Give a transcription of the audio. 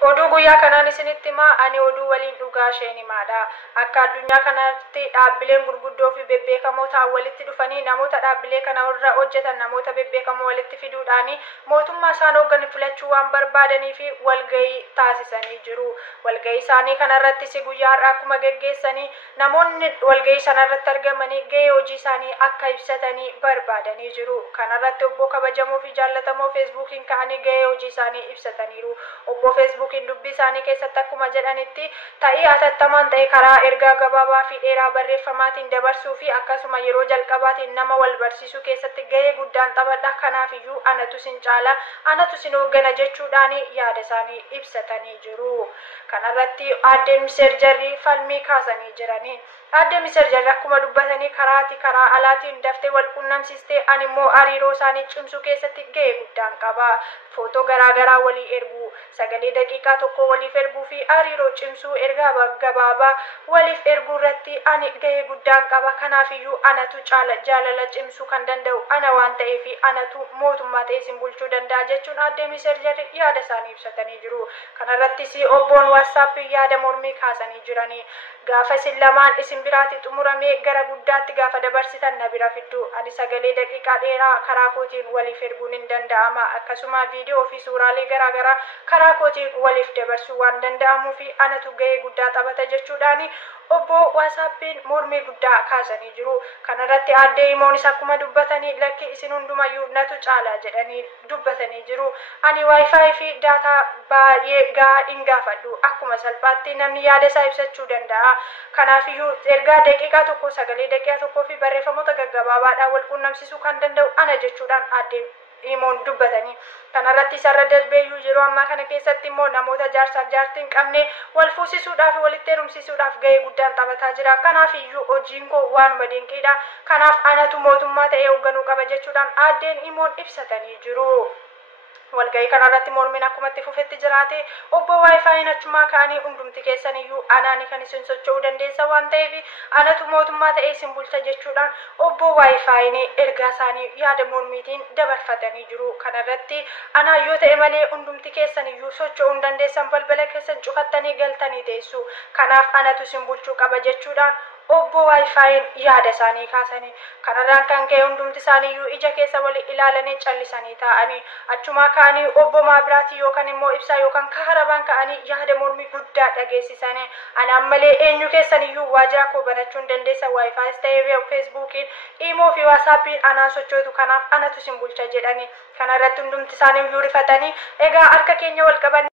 Oduu guyyaa kanaan isinitti himaa ani oduu waliin dhugaa isheen himaadha. Akka addunyaa kanatti dhaabbileen gurguddoo fi bebbeekamoo ta'an walitti dhufanii namoota dhaabbilee kana irra hojjetan namoota bebbeekamoo walitti fiduudhaan mootummaa isaan hooggan filachuu waan barbaadanii fi walgahii taasisanii jiru. Walgahii isaanii kanarrattis guyyaa har'aa akkuma geggeessanii namoonni walgahii sanarratti argamanii gahee hojii isaanii akka ibsatanii barbaadanii jiru. Kanarratti obbo kabajamoo fi jaallatamoo feesbuukiin ka'anii gahee hojii isaanii ibsataniiru. Obbo feesbuukiin dubbii isaanii keessatti akkuma jedhanitti ta'ii hatattamaan ta'e karaa ergaa gabaabaa fi dheeraa barreeffamaatiin dabarsuu fi akkasuma yeroo jalqabaatiin nama wal barsiisuu keessatti gahee guddaan taphadha. Kanaafiyyuu anatu sin caala anatu sin hooggana jechuudhaan yaada isaanii ibsatanii jiru. Kanarratti aadde Mister Jarrii falmii kaasanii jirani. Aadde Mister Jarrii akkuma dubbatanii karaa alaatiin daftee wal quunnamsiistee ani immoo hariiroo isaanii cimsuu keessatti gahee guddaan qaba. Footoo garaagaraa walii erguu, sagalee daqiiqaa tokko waliif erguu fi hariiroo cimsuu ergaa gabaabaa waliif erguu irratti ani gahee guddaan qaba. Kanaafiyyuu anatu jaalala cimsuu kan danda'u ana waan ta'eef anatu mootummaa ta'ee isin bulchuu danda'a jechuun aadde Mister Jarrii yaada isaanii ibsatanii jiru. Kanarrattis obboon waatsaappii yaada mormii kaasanii jiranii. Gaafa isin lamaan isin biraatti xumuramee gara guddaatti gaafa dabarsitan na bira fiddu. Ani sagalee daqiiqaa dheeraa karaa kootiin waliif erguun hin danda'ama. Akkasuma viidiyoo fi suuraalee garaagaraa karaa kootiin waliif dabarsuu waan danda'amuu fi anatu gahee guddaa taphata jechuudhaan obbo waasaappiin mormii guddaa kaasanii jiru. Kanarratti aadde Imoonis akkuma dubbatanii lakki isin hundumayyuu natu caalaa jedhanii dubbatanii jiru. Ani waayifaayi fi daataa baay'ee gahaa hin gaafadhu. Akkuma salphaatti namni yaada isaa ibsachuu danda'a. Kanaafiyyuu ergaa daqiiqaa tokko sagalee daqiiqaa tokkoo fi barreeffamoota gaggabaabaadhaan wal quunnamsiisuu kan danda'u ana jechuudhaan aadde Imoon dubbatanii. Kanarratti isarra darbeeyyuu yeroo ammaa kana keessatti immoo namoota jaarsaaf jaartii hin qabne wal fuusisuudhaaf walitti heerumsiisuudhaaf gahee guddaan taphataa jira. Kanaafiyyuu hojiin koo waanuma dinqiidha. Kanaaf anatu mootummaa ta'ee hoogganuu qaba jechuudhaan aaddeen Imoon ibsatanii jiru. Walgahii kanarratti mormiin akkuma itti fufetti jiraate obbo waayifaayiin achumaa ka'anii hundumti keessaniyyuu anaani kan isin socho'uu dandeessa waan ta'eef anatu mootummaa ta'ee isin bulcha jechuudhaan obbo waayifaayiin ergaa isaanii yaada mormiitiin dabarfatanii jiru. Kanarratti anaa yoo ta'e malee hundumti keessaniyyuu socho'uu hin dandeessan balbala keessan cufattanii galtanii teessu. Kanaaf anatu isin bulchuu qaba jechuudhaan obbo waayifaayiin yaada isaanii kaasanii. Kanarraan kan ka'e hundumti isaaniiyyuu ija keessa wali ilaalanii callisanii taa'anii achumaa ka'anii obbo Maabiraatii yookaan immoo ibsaa yookaan kaharabaan ka'anii yaada mormii guddaa dhageessisanii. Anaan malee eenyu keessaniyyuu waajjira koo banachuu hin dandeessa. Waayifaayis ta'ee feesbuukiin Imoo fi waasaappiin anaan sochootu kanaaf anatu isin bulcha jedhanii. Kanarratti hundumti isaaniiyyuu rifatanii egaa harka keenya wal qaban